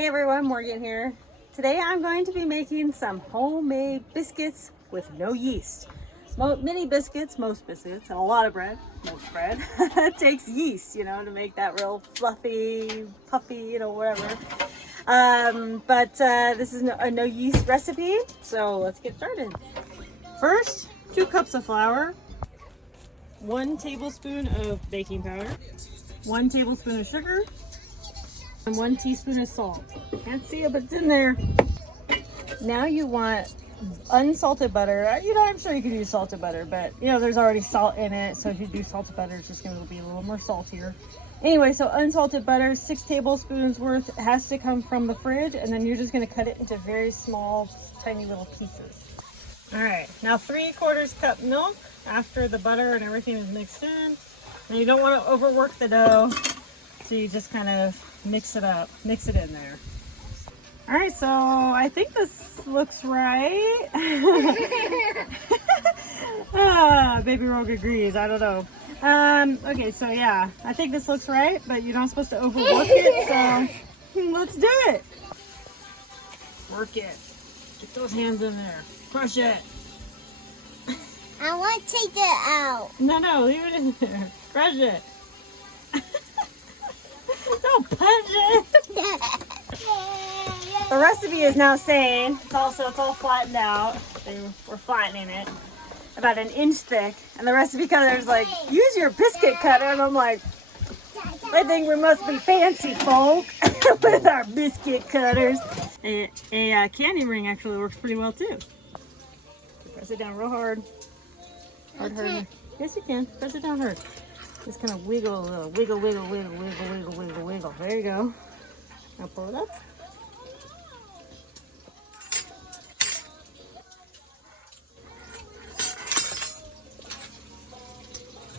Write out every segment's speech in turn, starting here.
Hey everyone, Morgan here. Today I'm going to be making some homemade biscuits with no yeast. Many biscuits, most biscuits, and a lot of bread, most bread, takes yeast, you know, to make that real fluffy, puffy, you know, whatever. This is a no yeast recipe, so let's get started. First, 2 cups of flour, 1 tablespoon of baking powder, 1 tablespoon of sugar, and 1 teaspoon of salt. Can't see it, but it's in there. Now you want unsalted butter. You know, I'm sure you could use salted butter, but you know, there's already salt in it. So if you do salted butter, it's just going to be a little more saltier. Anyway, so unsalted butter, 6 tablespoons worth. It has to come from the fridge, and then you're just going to cut it into very small, tiny little pieces. All right, now 3/4 cup milk after the butter and everything is mixed in. And you don't want to overwork the dough, so you just kind of mix it up, mix it in there. All right, so I think this looks right. Baby Rogue agrees, I don't know. Okay, so yeah, I think this looks right, but you're not supposed to overwork it, so let's do it. Work it. Get those hands in there. Crush it. I want to take it out. No, leave it in there. Crush it. Don't punch it. The recipe is now saying it's all flattened out. We're flattening it about 1 inch thick, and the recipe cutter is like, use your biscuit cutter, and I'm like, I think we must be fancy folk with our biscuit cutters. A candy ring actually works pretty well too. Press it down real hard. Hard. Yes, you can. Press it down hard. Just kind of wiggle a little. Wiggle. There you go. Now pull it up.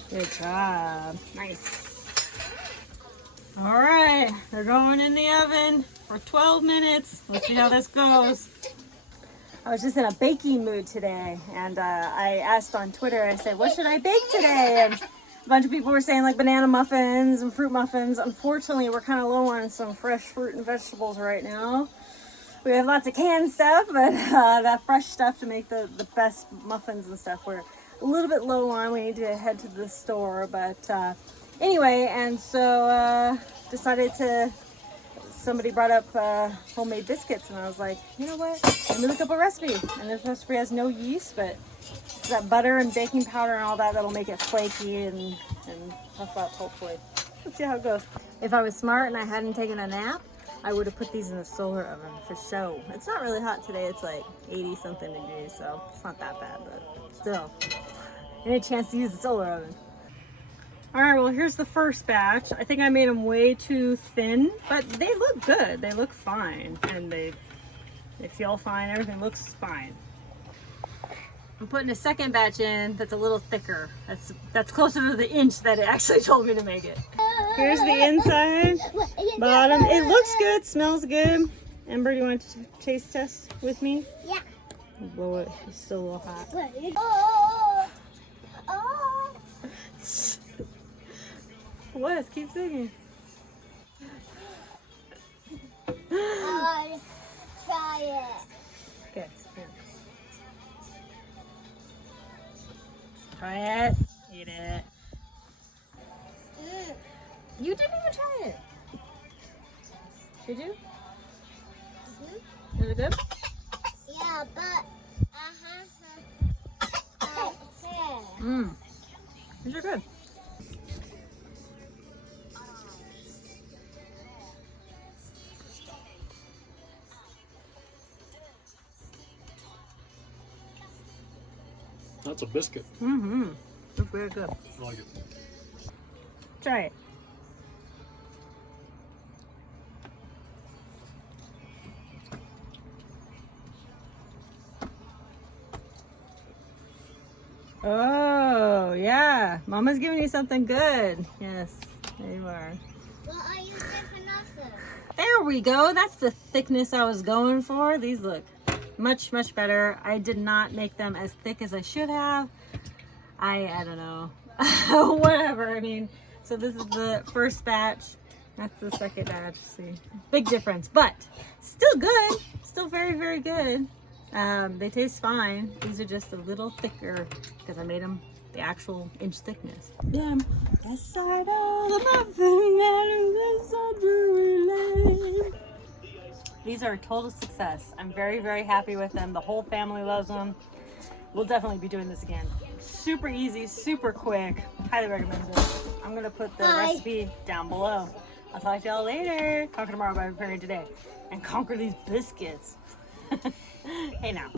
Good job. Nice. All right, they're going in the oven for 12 minutes. Let's see how this goes. I was just in a baking mood today, and I asked on Twitter, I said, what should I bake today? And a bunch of people were saying like banana muffins and fruit muffins. Unfortunately, we're kind of low on some fresh fruit and vegetables right now. We have lots of canned stuff, but that fresh stuff to make the best muffins and stuff, we're a little bit low on. We need to head to the store, but anyway, and so somebody brought up homemade biscuits, and I was like, you know what, let me look up a recipe. And this recipe has no yeast, but it's that butter and baking powder and all that'll make it flaky and puff out, hopefully. Let's see how it goes. If I was smart and I hadn't taken a nap, I would have put these in the solar oven for show. It's not really hot today. It's like 80 something degrees, so it's not that bad, but still. Any chance to use the solar oven. All right, well, here's the first batch. I think I made them way too thin, but they look good. They look fine, and they feel fine. Everything looks fine. I'm putting a second batch in that's a little thicker. That's closer to the inch that it actually told me to make it. Here's the inside, bottom. It looks good, smells good. Ember, you want to taste test with me? Yeah. Blow it. It's still a little hot. What? Keep singing. I'll try it. Okay. Here. Try it. Eat it. You didn't even try it. Did you? Is it good? Yeah, but These are good. That's a biscuit. That's very good. I like it. Try it. Oh, yeah. Mama's giving you something good. Yes, there you are. what are you doing nothing? There we go. That's the thickness I was going for. These look much, much better. I did not make them as thick as I should have. I don't know. Whatever. I mean, so this is the first batch. That's the second batch. See, big difference, but still good. Still very, very good. They taste fine. These are just a little thicker because I made them the actual inch thickness. Best side of the muffin and this lane. These are a total success. I'm very, very happy with them. The whole family loves them. We'll definitely be doing this again. Super easy, super quick. Highly recommend it. I'm gonna put the recipe down below. I'll talk to y'all later. Conquer tomorrow by preparing today. And conquer these biscuits. Hey now.